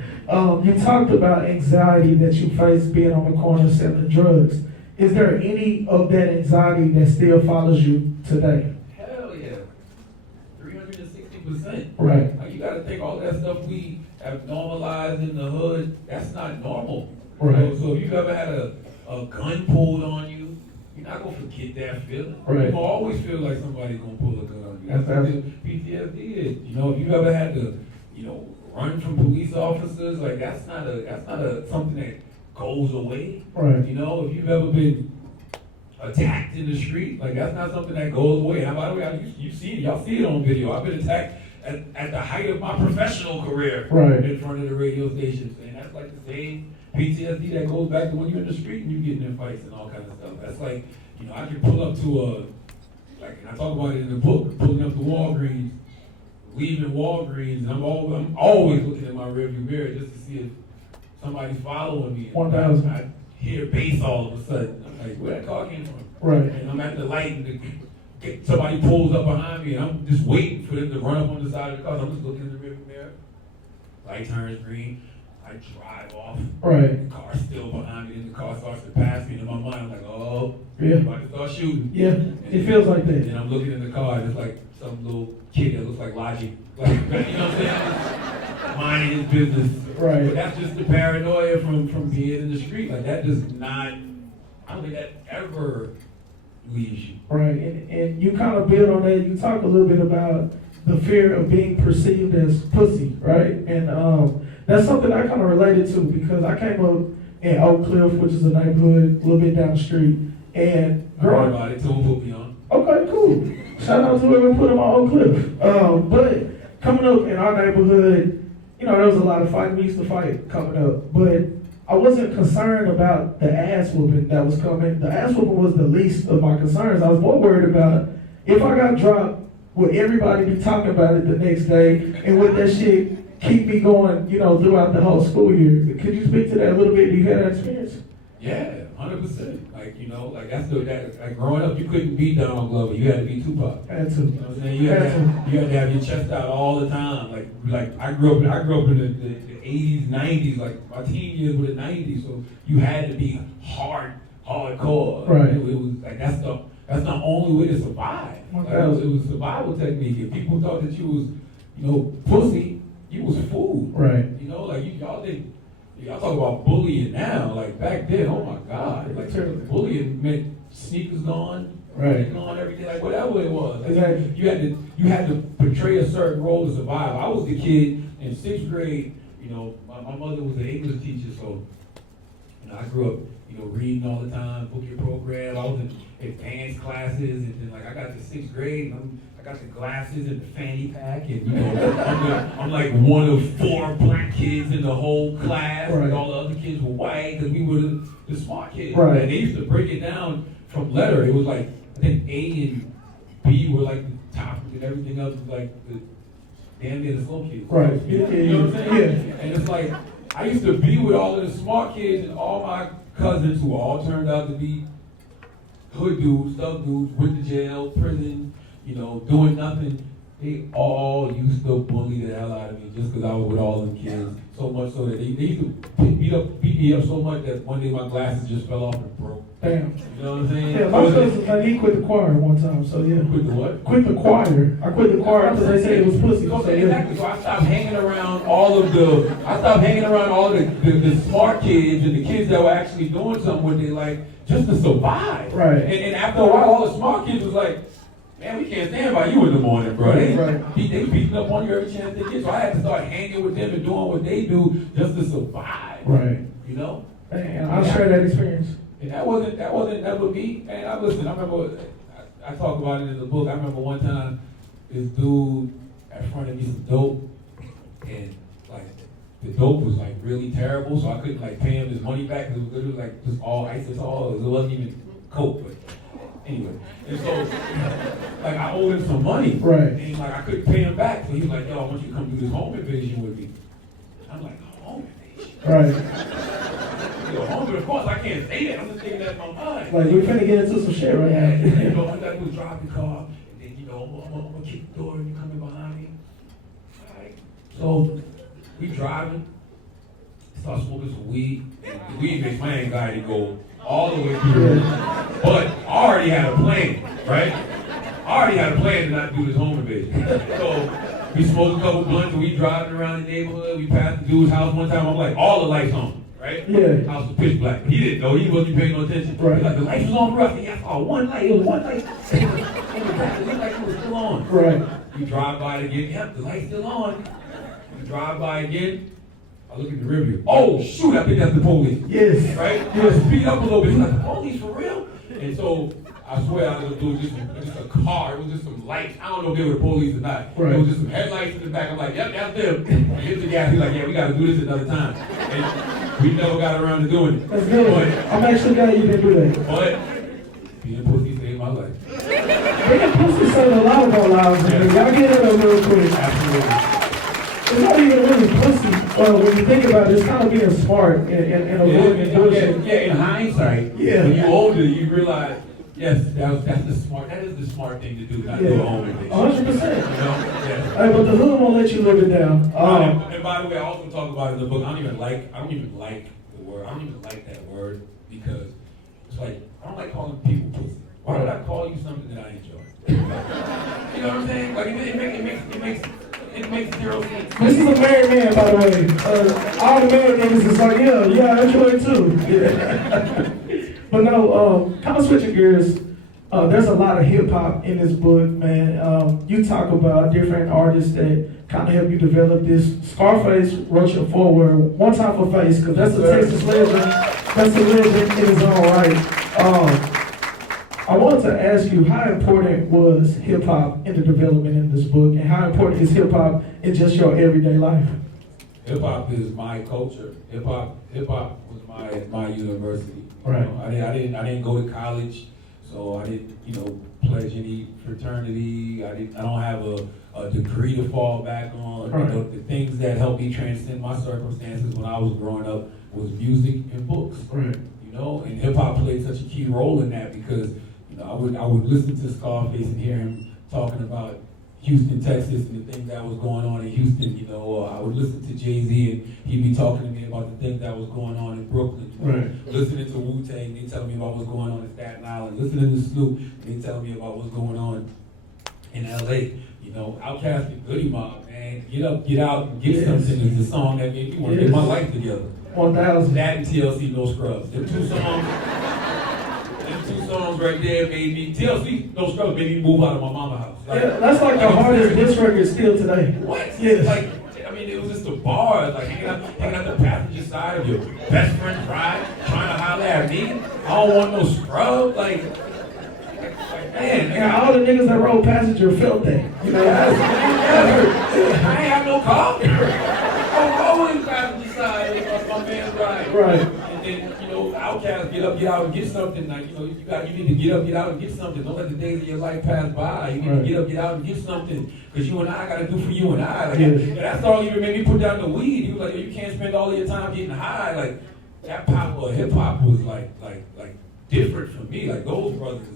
you talked about anxiety that you face being on the corner selling drugs. Is there any of that anxiety that still follows you today? Hell yeah. 360%. Right. Like, you gotta think all that stuff we have normalized in the hood, that's not normal. Right. So if you've ever had a gun pulled on you, you're not gonna forget that feeling. Right. You're gonna always feel like somebody's gonna pull a gun on you. That's That's what PTSD is. You know, if you've ever had to, run from police officers, like that's not something that goes away. Right. You know, if you've ever been attacked in the street, like that's not something that goes away. And by the way, y'all see it on video. I've been attacked at the height of my professional career, right, in front of the radio stations, and that's like the same PTSD that goes back to when you're in the street and you getting in fights and all kinds of stuff. That's like, I can pull up to and I talk about it in the book, pulling up to Walgreens, leaving Walgreens, and I'm always looking at my rearview mirror just to see if somebody's following me. 1,000. I hear bass all of a sudden. I'm like, where that car came from? Right. And I'm at the light and somebody pulls up behind me and I'm just waiting for them to run up on the side of the car. So I'm just looking in the rearview mirror. Light turns green. I drive off. Right. The car's still behind me and the car starts to pass me. And in my mind, I'm like, oh, yeah, I'm about to start shooting. Yeah, it feels like that. And I'm looking in the car and it's like some little kid that looks like Logic. Like, you know what I'm saying? Minding his business. Right. But that's just the paranoia from being in the street. Like that does not, I don't think that ever leaves you. Right, and you kind of build on that. You talk a little bit about the fear of being perceived as pussy, right? And that's something I kind of related to because I came up in Oak Cliff, which is a neighborhood a little bit down the street. And growing about it, someone put me on. Okay, cool. Shout out to whoever put him on Oak Cliff. But coming up in our neighborhood, there was a lot of fighting. We used to fight coming up, but I wasn't concerned about the ass whooping that was coming. The ass whooping was the least of my concerns. I was more worried about if I got dropped, would everybody be talking about it the next day, and would that shit keep me going, throughout the whole school year? Could you speak to that a little bit? Do you have that experience? Yeah, 100%. Like that's like growing up, you couldn't be Donald Glover. You had to be Tupac. Had to. You know what I'm saying? You had to have your chest out all the time. Like I grew up in the 80s, 90s. Like my teen years were the 90s, so you had to be hardcore. Right. It was like that's the only way to survive. Like, it was a survival technique. If people thought that you was, pussy, you was food. Right. Y'all talk about bullying now. Like back then, oh my God. Like bullying meant sneakers gone, right, on everything, like whatever it was. Like, exactly. You had to portray a certain role to survive. I was the kid in 6th grade. My mother was an English teacher, so I grew up, reading all the time, book your program. I was in advanced classes, and then I got to 6th grade, and I got the glasses and the fanny pack, and I'm like one of 4 black kids in the whole class, right, and all the other kids were white because we were the smart kids. Right. And they used to break it down from letter. It was like I think A and B were like the top, and everything else was like the damn near the slow kids. Right. You know what I'm saying? Yeah. And it's like I used to be with all of the smart kids and all my cousins who all turned out to be hood dudes, thug dudes, went to jail, prison, doing nothing. They all used to bully the hell out of me just because I was with all them kids. So much so that they used to beat me up so much that one day my glasses just fell off and broke. Damn. You know what I'm saying? Yeah, my cousin, he quit the choir one time, so yeah. Quit the what? Quit the choir. I quit the choir because they said it was pussy. So exactly. So I stopped hanging around all of the smart kids and the kids that were actually doing something with their life just to survive. Right. And after a while, all the smart kids was like, man, we can't stand by you in the morning, bro. They beating up on you every chance they get. So I had to start hanging with them and doing what they do just to survive. Right. Man, I'll share that experience. And that wasn't never me. Man, I remember, I talk about it in the book. I remember one time this dude in front of me some dope, and the dope was really terrible, so I couldn't pay him his money back. It was literally just all isotol. It wasn't even coke, but anyway. And so I owed him some money. Right. And I couldn't pay him back. So he was like, yo, I want you to come do this home invasion with me. I'm like, home invasion? Right. Home but of course I can't say that. I'm just thinking that in my mind. Like, we're finna get into some shit right now. You know, all I gotta do is drive the car, and then, you know, I'm gonna kick the door and you coming behind me. All right. So, we driving, start smoking some weed. The weed makes my anxiety go all the way through. But I already had a plan, right? I already had a plan to not do this home invasion. So, we smoked a couple blunts and we driving around the neighborhood. We passed the dude's house one time. I'm like, all the lights on, right? Yeah. House was pitch black. He didn't know. He wasn't paying no attention. Right. He's like, the lights was on rough. I saw one light. It was one light. It looked like it was still on. Right. We drive by it again. Yep, the light's still on. We drive by again. I look at the rear view. Oh, shoot, I think that's the police. Yes. Right? Yeah, speed up a little bit. He's like, the police for real? And so, I swear I was doing just a car. It was just some lights. I don't know if they were the police or not. Right. It was just some headlights in the back. I'm like, yep, that's them. I hit the gas. He's like, yeah, we got to do this another time. And we never got around to doing it. That's good. But, I'm actually glad you didn't do that. but being pussy saved my life. Being pussy saved a lot of our lives. Yeah. Y'all get into that real quick. Absolutely. It's not even really pussy. When you think about it, it's kind of being smart and avoiding bullshit. Yeah, in hindsight, Yeah. when you're older, you realize, yes, that is the smart thing to do, not do a home invasion. 100%. You know? Yeah. Hey, but the hood won't let you live it down. And by the way, I also talk about it in the book. I don't even like the word. I don't even like that word because it's like I don't like calling people pussy. Why would I call you something that I enjoy? You know what I'm saying? Like it makes zero sense. This is a married man, by the way. All the married niggas is like, yeah, I enjoy it too. Yeah. But no, kind of switching gears. There's a lot of hip hop in this book, man. You talk about different artists that kind of help you develop this. Scarface wrote your foreword one time for Face, because that's a Texas legend. That's a legend in his own right. I wanted to ask you, how important was hip hop in the development in this book, and how important is hip hop in just your everyday life? Hip hop is my culture. Hip hop was my university. Right. You know, I didn't go to college, so I didn't pledge any fraternity. I don't have a degree to fall back on. Right. The things that helped me transcend my circumstances when I was growing up was music and books. Right. And hip hop played such a key role in that because I would listen to Scarface and hear him talking about Houston, Texas, and the things that was going on in Houston. I would listen to Jay-Z and he'd be talking to me about the things that was going on in Brooklyn. Right. Listening to Wu-Tang, they telling me about what's going on in Staten Island. Listening to Snoop, they telling me about what's going on in LA. Outkast and Goody Mob, man. Get up, get out, and get something is the song that made me want to get my life together. 1,000. That and TLC No Scrubs. Them two songs right there made me, TLC No Scrubs made me move out of my mama's house. Yeah, that's like the hardest diss record still today. What? Yes. It was just the bars, hanging out the passenger side of your best friend's ride, trying to holler at me. I don't want no scrub. Man, And all the niggas that rode passenger felt that. I ain't have no car. I'm always passenger side of my man's ride. Right. And then, Outkast, get up, get out, and get something. You need to get up, get out, and get something. Don't let the days of your life pass by. You need to get up, get out, and get something. Because you and I got to do for you and I. That's all even made me put down the weed. He was like, you can't spend all of your time getting high. That power of hip hop was like different for me. Those brothers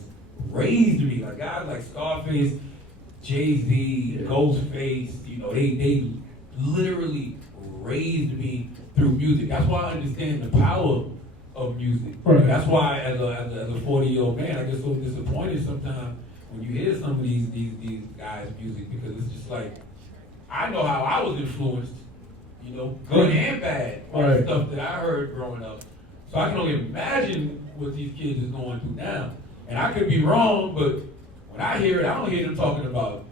raised me. Guys like Scarface, Jay-Z, Ghostface, they literally raised me through music. That's why I understand the power of music. Right. That's why as a 40-year-old man, I get so disappointed sometimes when you hear some of these guys' music, because it's just I know how I was influenced, good and bad, by the stuff that I heard growing up. So I can only imagine what these kids is going through now. And I could be wrong, but when I hear it, I don't hear them talking about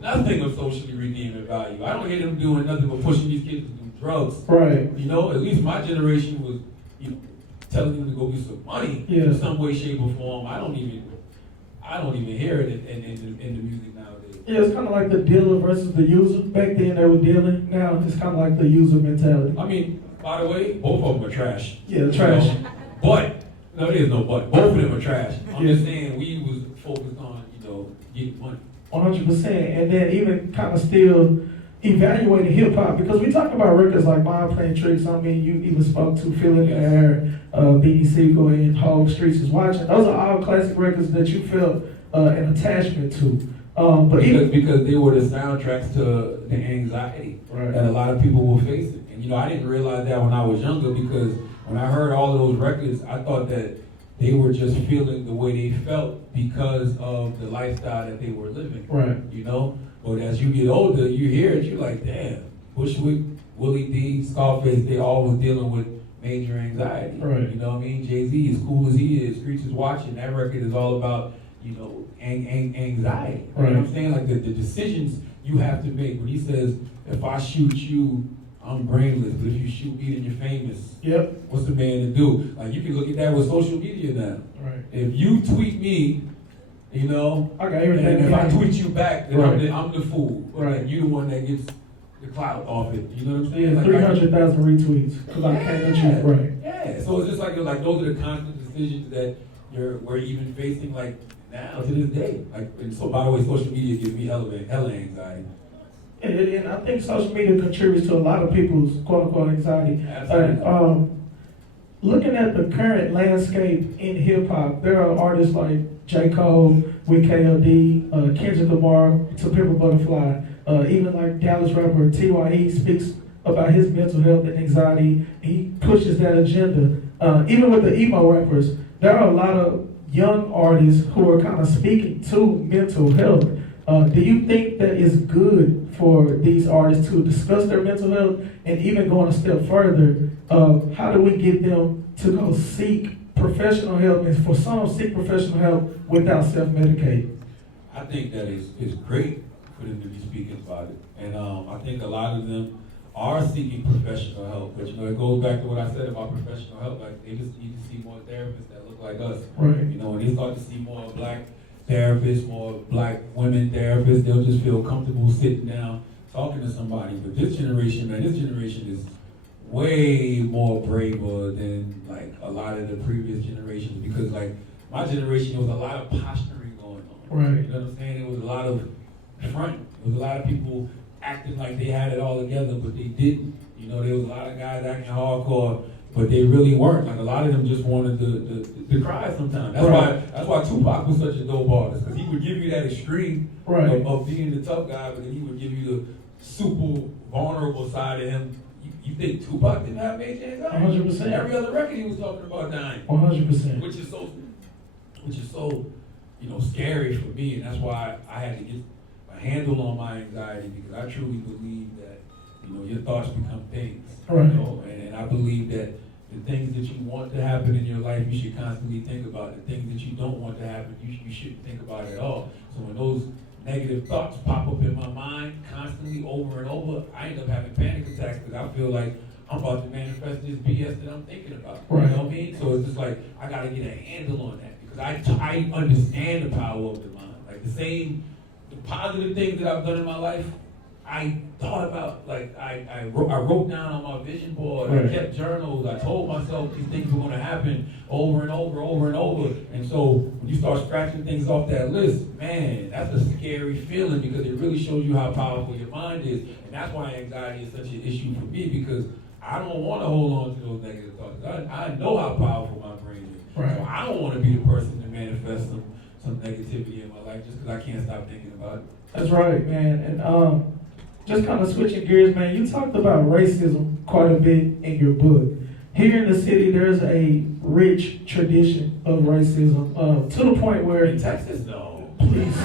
nothing of socially redeeming value. I don't hear them doing nothing but pushing these kids to do drugs. Right. At least my generation was, telling them to go get some money in some way, shape, or form. I don't even hear it in the music nowadays. Yeah, it's kind of like the dealer versus the user. Back then they were dealing. Now it's kind of like the user mentality. By the way, both of them are trash. Yeah, trash. But, no, there's no but. Both of them are trash. I'm just saying we was focused on, getting money. 100%. And then even kind of still evaluating hip hop? Because we talk about records like Mind Playing Tricks. I mean, you even spoke to Feel in the Air, B.D. Siegel, and Hog Streets is Watching. Those are all classic records that you felt an attachment to. Because they were the soundtracks to the anxiety that a lot of people were facing. And you know, I didn't realize that when I was younger, because when I heard all of those records, I thought that they were just feeling the way they felt because of the lifestyle that they were living. Right. You know? But as you get older, you hear it, you're like, damn, Bushwick, Willie D, Scarface, they all was dealing with major anxiety. Right. You know what I mean? Jay-Z, as cool as he is, Screech is Watching, that record is all about, you know, anxiety. Right. You know what I'm saying? Like the decisions you have to make. When he says, if I shoot you, I'm brainless, but if you shoot me, then you're famous. Yep. What's the man to do? Like, you can look at that with social media now. Right. If you tweet me, you know, I got everything. and if I tweet you back, then Right. I'm the fool. Right. Like, you the one that gets the clout off it. You know what I'm saying? Yeah, Like, 300,000 retweets. Because I can't let you. Right. Yeah. So it's just like those are the constant decisions that we're even facing, like, now to this day. Like, and so by the way, social media gives me hella anxiety. And I think social media contributes to a lot of people's quote-unquote anxiety. Absolutely. Looking at the current landscape in hip-hop, there are artists like J. Cole, with KLD, Kendrick Lamar, To Pimp a Butterfly, even like Dallas rapper T.Y.E. speaks about his mental health and anxiety. He pushes that agenda. Even with the emo rappers, there are a lot of young artists who are kind of speaking to mental health. Do you think that it's good for these artists to discuss their mental health, and even going a step further, how do we get them to go seek professional help, and for some seek professional help without self-medicating? I think that is great for them to be speaking about it. And I think a lot of them are seeking professional help, but you know, it goes back to what I said about professional help. Like, they just need to see more therapists that look like us. Right. You know, when they start to see more black therapists, more black women therapists, they'll just feel comfortable sitting down talking to somebody. But this generation, man, is way more braver than like a lot of the previous generations, because like my generation, there was a lot of posturing going on. Right. You know what I'm saying? There was a lot of front. There was a lot of people acting like they had it all together, but they didn't. You know, there was a lot of guys acting hardcore, but they really weren't. Like, a lot of them just wanted to cry sometimes. That's why Tupac was such a dope artist, because he would give you that extreme of being the tough guy, but then he would give you the super vulnerable side of him. You think Tupac didn't have major anxiety? 100%. Every other record he was talking about dying. 100%. Which is so, you know, scary for me, and that's why I had to get a handle on my anxiety, because I truly believe that, you know, your thoughts become things. Right. You know, and I believe that the things that you want to happen in your life, you should constantly think about. The things that you don't want to happen, you shouldn't think about it at all. So when those negative thoughts pop up in my mind constantly over and over, I end up having panic attacks, because I feel like I'm about to manifest this BS that I'm thinking about. Right. You know what I mean? So it's just like, I got to get a handle on that, because I understand the power of the mind. Like, the positive things that I've done in my life, I thought about. Like, I wrote down on my vision board. Right. I kept journals. I told myself these things were going to happen over and over. And so when you start scratching things off that list, man, that's a scary feeling, because it really shows you how powerful your mind is. And that's why anxiety is such an issue for me, because I don't want to hold on to those negative thoughts. I know how powerful my brain is. Right. So I don't want to be the person to manifest some negativity in my life just because I can't stop thinking about it. That's right, man. And just kind of switching gears, man, you talked about racism quite a bit in your book. Here in the city, there's a rich tradition of racism, to the point where... In Texas, no. Please.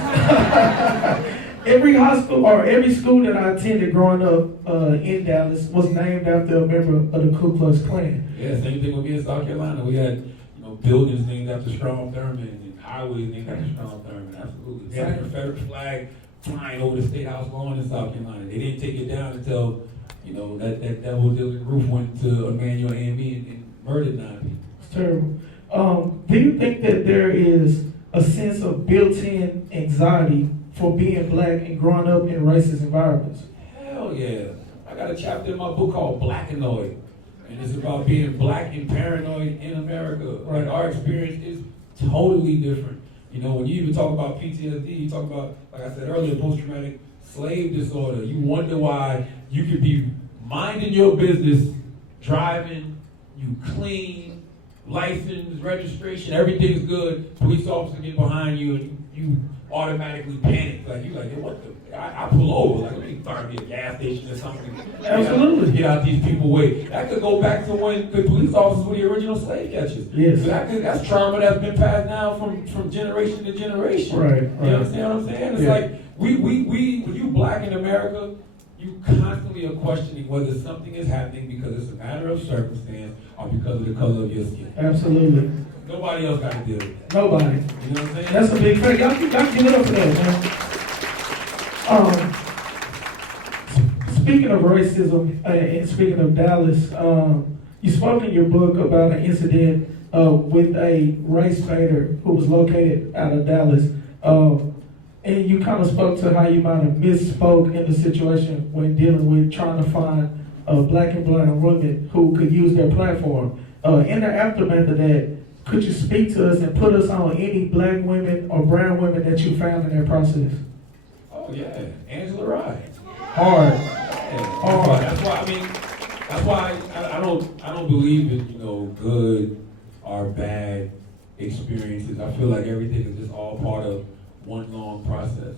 Every high school, or every school that I attended growing up in Dallas was named after a member of the Ku Klux Klan. Yeah, same thing with me in South Carolina. We had, you know, buildings named after Strom Thurmond and highways named after Strom Thurmond. Absolutely. They had a Confederate flag flying over the State House lawn in South Carolina. They didn't take it down until, you know, that devil-dealing roof went to Emmanuel AME and murdered 9 people. It's terrible. Do you think that there is a sense of built-in anxiety for being black and growing up in racist environments? Hell yeah. I got a chapter in my book called Blackanoid. And it's about being black and paranoid in America. Right. Like, our experience is totally different. You know, when you even talk about PTSD, you talk about, like I said earlier, post-traumatic slave disorder. You wonder why you could be minding your business, driving, you clean, license, registration, everything's good. Police officer get behind you and you automatically panic. Like, you like, hey, what the? I pull over. Like, let me start me a gas station or something. Absolutely. Get out these people way. That could go back to when the police officers were the original slave catchers. Yes. So that's trauma that's been passed down from generation to generation. Right. You understand what I'm saying? It's like, we, when you black in America, you constantly are questioning whether something is happening because it's a matter of circumstance or because of the color of your skin. Absolutely. Nobody else got to deal with that. Nobody. You know what I'm saying? That's a big fact. Y'all give it up for that, man. Speaking of racism and speaking of Dallas, you spoke in your book about an incident with a race baiter who was located out of Dallas. And you kind of spoke to how you might have misspoke in the situation when dealing with trying to find black and brown women who could use their platform. In the aftermath of that, could you speak to us and put us on any black women or brown women that you found in that process? Oh yeah, Angela Rye. Hard. Yeah, that's why I don't believe in good or bad experiences. I feel like everything is just all part of one long process.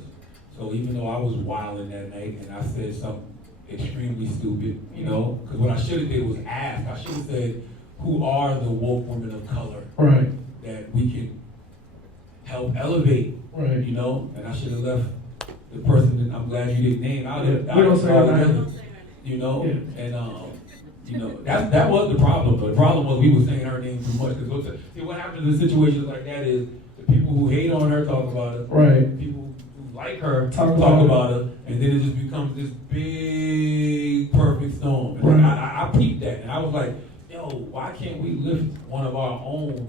So even though I was wilding that night and I said something extremely stupid, because what I should have did was ask. I should have said, who are the woke women of color that we can help elevate, and I should have left the person that I'm glad you didn't name out of we don't say her name. And that was the problem. But the problem was we were saying her name too much. Because what happens in situations like that is the people who hate on her talk about her. Right. People who like her talk about her, and then it just becomes this big perfect storm. And right. I peeped that, and I was like, yo, why can't we lift one of our own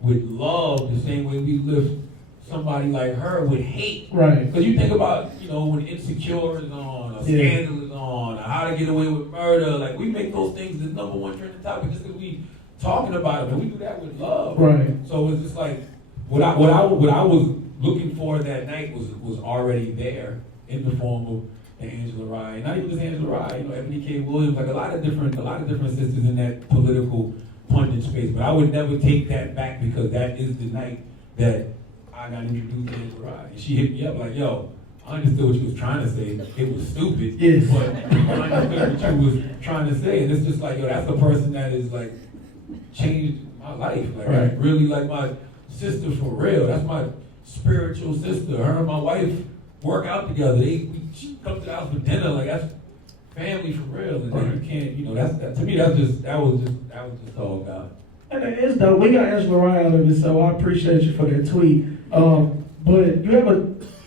with love the same way we lift somebody like her with hate? Right. Because you think about, when Insecure is on, or Scandal is on, or How to Get Away with Murder, like we make those things the number one trending topic just because we talking about it, and we do that with love. Right. So it's just like what I was looking for that night was already there in the form of the Angela Rye, not even just Angela Rye, Ebony K. Williams, like a lot of different sisters in that political pundit space. But I would never take that back because that is the night that I got introduced to Angela Rye. And she hit me up like, yo, I understood what you was trying to say. It was stupid, yes. But I understood what you was trying to say. And it's just like, yo, that's a person that is like changed my life. Like, right. Really like my sister for real. That's my spiritual sister. Her and my wife work out together. We come to the house for dinner. Like, that's family for real. And right. You can't, to me, that was just all God. And it is though. We got Angela Rye out of it, so I appreciate you for that tweet. But you have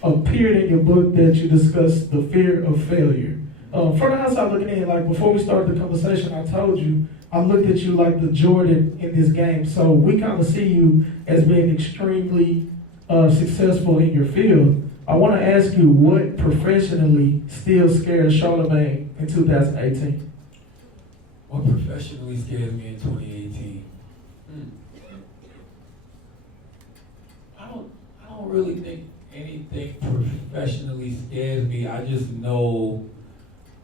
a period in your book that you discuss the fear of failure. From the outside looking in, like before we started the conversation, I told you I looked at you like the Jordan in this game. So we kind of see you as being extremely successful in your field. I want to ask you what professionally still scares Charlamagne in 2018? What professionally scares me in 2018? I don't really think anything professionally scares me. I just know,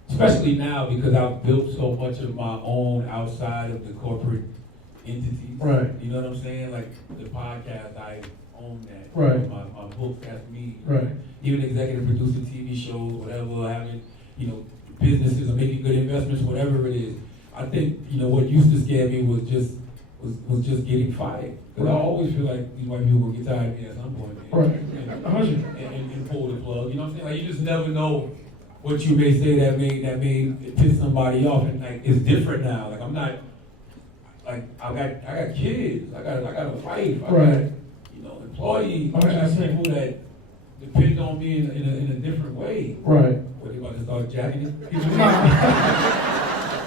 especially now because I've built so much of my own outside of the corporate entities. Right. You know what I'm saying? Like the podcast, I own that. Right. My books, that's me. Right. Even executive producing TV shows, whatever, having, businesses or making good investments, whatever it is. I think, what used to scare me was just getting fired. Because I always feel like these white people will get tired of me at some point. And pull the plug. You know what I'm saying? Like, you just never know what you may say that may piss somebody off. And like, it's different now. Like, I'm not, like, I got kids. I got a wife. I got, employees. I got people that depend on me in a different way. Right. What, they about to start jacking it?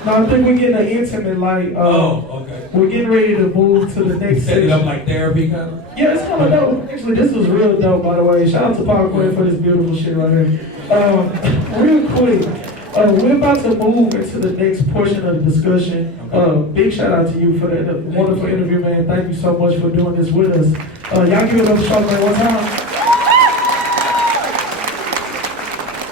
No, I think we're getting an intimate, like, okay. We're getting ready to move to the next Set it up like therapy kind of? Yeah, it's kind of dope. Actually, this was real dope, by the way. Shout out to Paul Quinn for this beautiful shit right here. Real quick, we're about to move into the next portion of the discussion. Big shout out to you for that wonderful interview, man. Thank you so much for doing this with us. Y'all give it up to Charlamagne one time.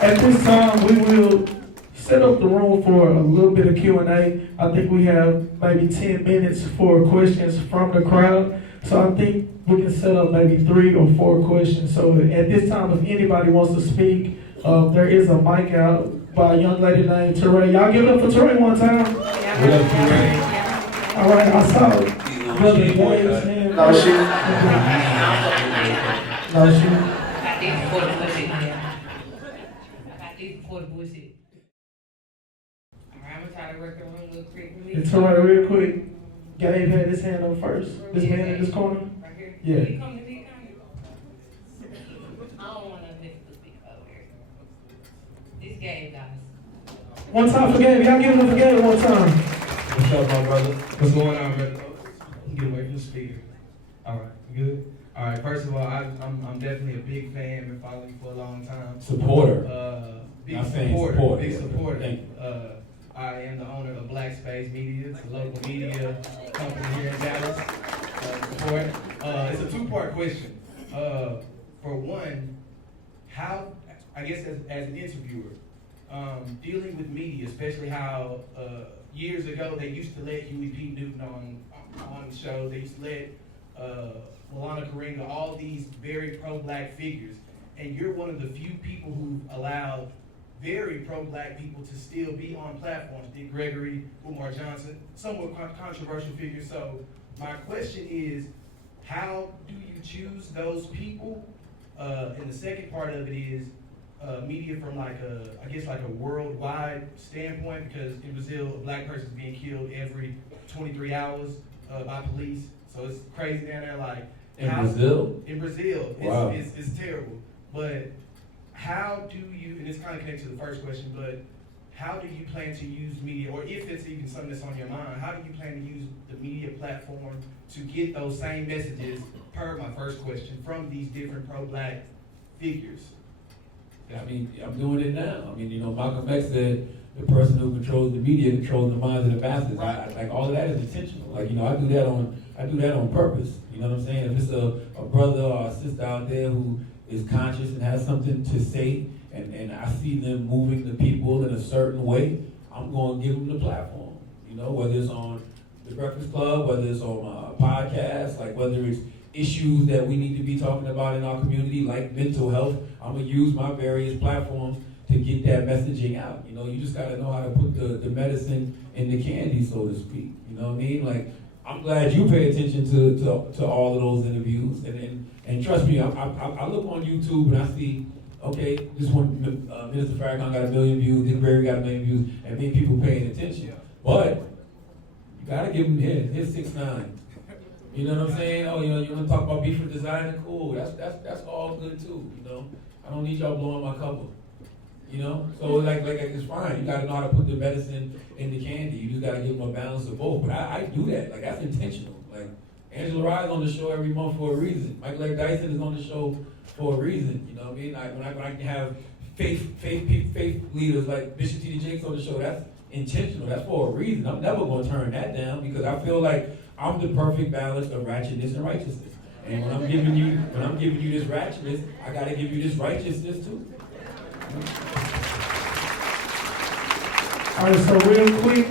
At this time, we will set up the room for a little bit of Q&A. I think we have maybe 10 minutes for questions from the crowd. So I think we can set up maybe 3 or 4 questions. So at this time, if anybody wants to speak, there is a mic out by a young lady named Teray. Y'all give it up for Teray one time. What up, Teray? All right, I saw Brother Gabe's hand. No shit. No shit. I did before the bullshit. I did before the bullshit. Alright, I'm gonna try to work the room real quickly. And Teray, real quick, Gabe had his hand up first. This man in this corner. Right here. Yeah. Can you come to me, kind of? I don't want to lift the speak over here. This game, guys. One time for Gabe. Y'all give it up for Gabe one time. What's up, my brother? What's going on, brother? Get away from the speaker. All right, good. All right. First of all, I'm definitely a big fan. Been following you for a long time. Supporter. Big Not saying supporter. supporter. Big supporter. Thank you. I am the owner of Black Space Media. It's a local media company here in Dallas. Support. It's a 2-part question. For one, how, I guess as an interviewer, dealing with media, especially how years ago they used to let Huey P. Newton on the show. They used to let Milana Karinga, all these very pro-black figures, and you're one of the few people who allowed very pro-black people to still be on platforms. Dick Gregory, Umar Johnson, somewhat controversial figures. So my question is, how do you choose those people? And the second part of it is media from like a worldwide standpoint, because in Brazil, a black person is being killed every 23 hours by police. So it's crazy down there. Like Brazil? In Brazil, wow. it's terrible. But how do you, and it's kind of connected to the first question, but how do you plan to use media, or if it's even something that's on your mind, how do you plan to use the media platform to get those same messages, per my first question, from these different pro-black figures? I mean, I'm doing it now. I mean, Malcolm X said the person who controls the media controls the minds of the masses. Like all of that is intentional. Like, I do that on purpose. You know what I'm saying? If it's a brother or a sister out there who is conscious and has something to say, and I see them moving the people in a certain way, I'm going to give them the platform. Whether it's on the Breakfast Club, whether it's on a podcast, like whether it's issues that we need to be talking about in our community, like mental health, I'm going to use my various platforms to get that messaging out. You just got to know how to put the medicine in the candy, so to speak. You know what I mean? Like, I'm glad you pay attention to all of those interviews. And trust me, I look on YouTube and I see, okay, this one, Minister Farrakhan got 1 million views, Dick Gregory got 1 million views, and then people paying attention. But you got to give them his 6ix9ine. You know what I'm saying? Oh, you want to talk about beef with designer? Cool. That's all good too. I don't need y'all blowing my cover. So like it's fine. You gotta know how to put the medicine in the candy. You just gotta give them a balance of both. But I do that. Like, that's intentional. Like, Angela Rye's on the show every month for a reason. Michael A. Dyson is on the show for a reason. You know what I mean? Like, when I can have faith leaders like Bishop T.D. Jakes on the show, that's intentional. That's for a reason. I'm never gonna turn that down, because I feel like I'm the perfect balance of ratchetness and righteousness. And when I'm giving you this ratchetness, I gotta give you this righteousness too. All right, so real quick,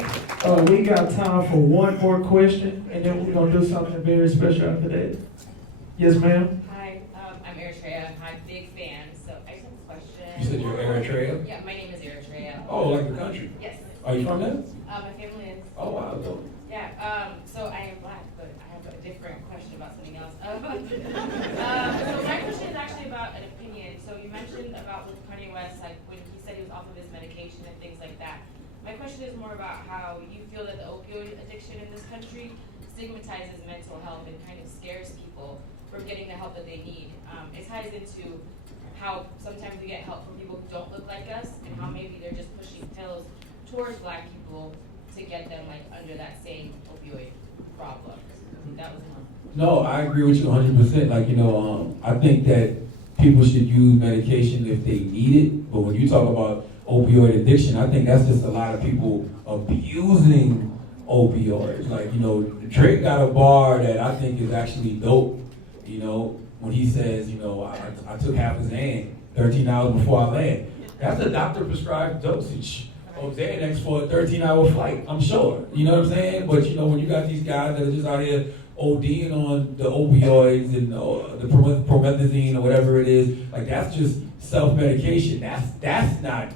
we got time for one more question, and then we're gonna do something very special after that. Yes, ma'am. Hi, I'm Eritrea. I'm a big fan. So I just have a question. You said you're Eritrea? Yeah, my name is Eritrea. Oh, like the country? Yes. Are you from there? My family is. Oh, wow. Dope. Yeah, so I am black, but I have a different question about something else. So my question is actually about an opinion. So you mentioned about with Kanye West, like when he said he was off of his medication and things like that. My question is more about how you feel that the opioid addiction in this country stigmatizes mental health and kind of scares people from getting the help that they need. It ties into how sometimes we get help from people who don't look like us, and how maybe they're just pushing pills towards black people to get them like under that same opioid problem. That was one. No, I agree with you 100%. Like, I think that people should use medication if they need it. But when you talk about opioid addiction, I think that's just a lot of people abusing opioids. Like, Drake got a bar that I think is actually dope. When he says, I took half his hand 13 hours before I land. That's a doctor-prescribed dosage of Xanax for a 13-hour flight, I'm sure. You know what I'm saying? But, you know, when you got these guys that are just out here ODing on the opioids and the promethazine or whatever it is, like, that's just self-medication. That's not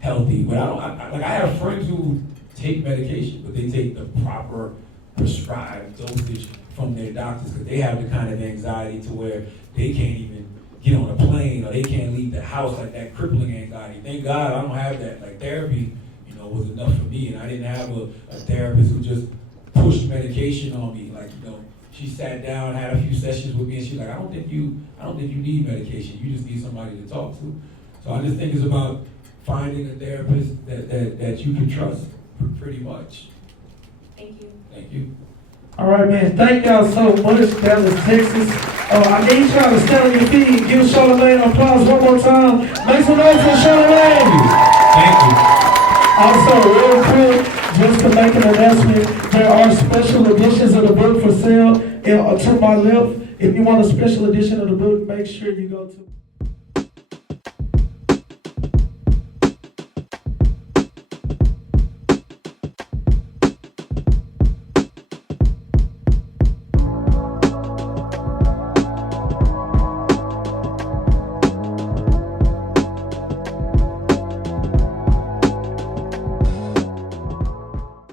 healthy. But I have friends who take medication, but they take the proper prescribed dosage from their doctors because they have the kind of anxiety to where they can't even get on a plane or they can't leave the house, like that crippling anxiety. Thank God I don't have that. Like, therapy, you know, was enough for me, and I didn't have a therapist who just pushed medication on me. Like, you know, she sat down, had a few sessions with me, and she's like, I don't think you need medication. You just need somebody to talk to. So I just think it's about finding a therapist that you can trust, pretty much. Thank you. Thank you. All right, man. Thank y'all so much, Dallas, Texas. I need y'all to stand on your feet and give Charlamagne an applause one more time. Make some noise for Charlamagne. Thank you. Also, real quick, just to make an announcement, there are special editions of the book for sale to my left. If you want a special edition of the book, make sure you go to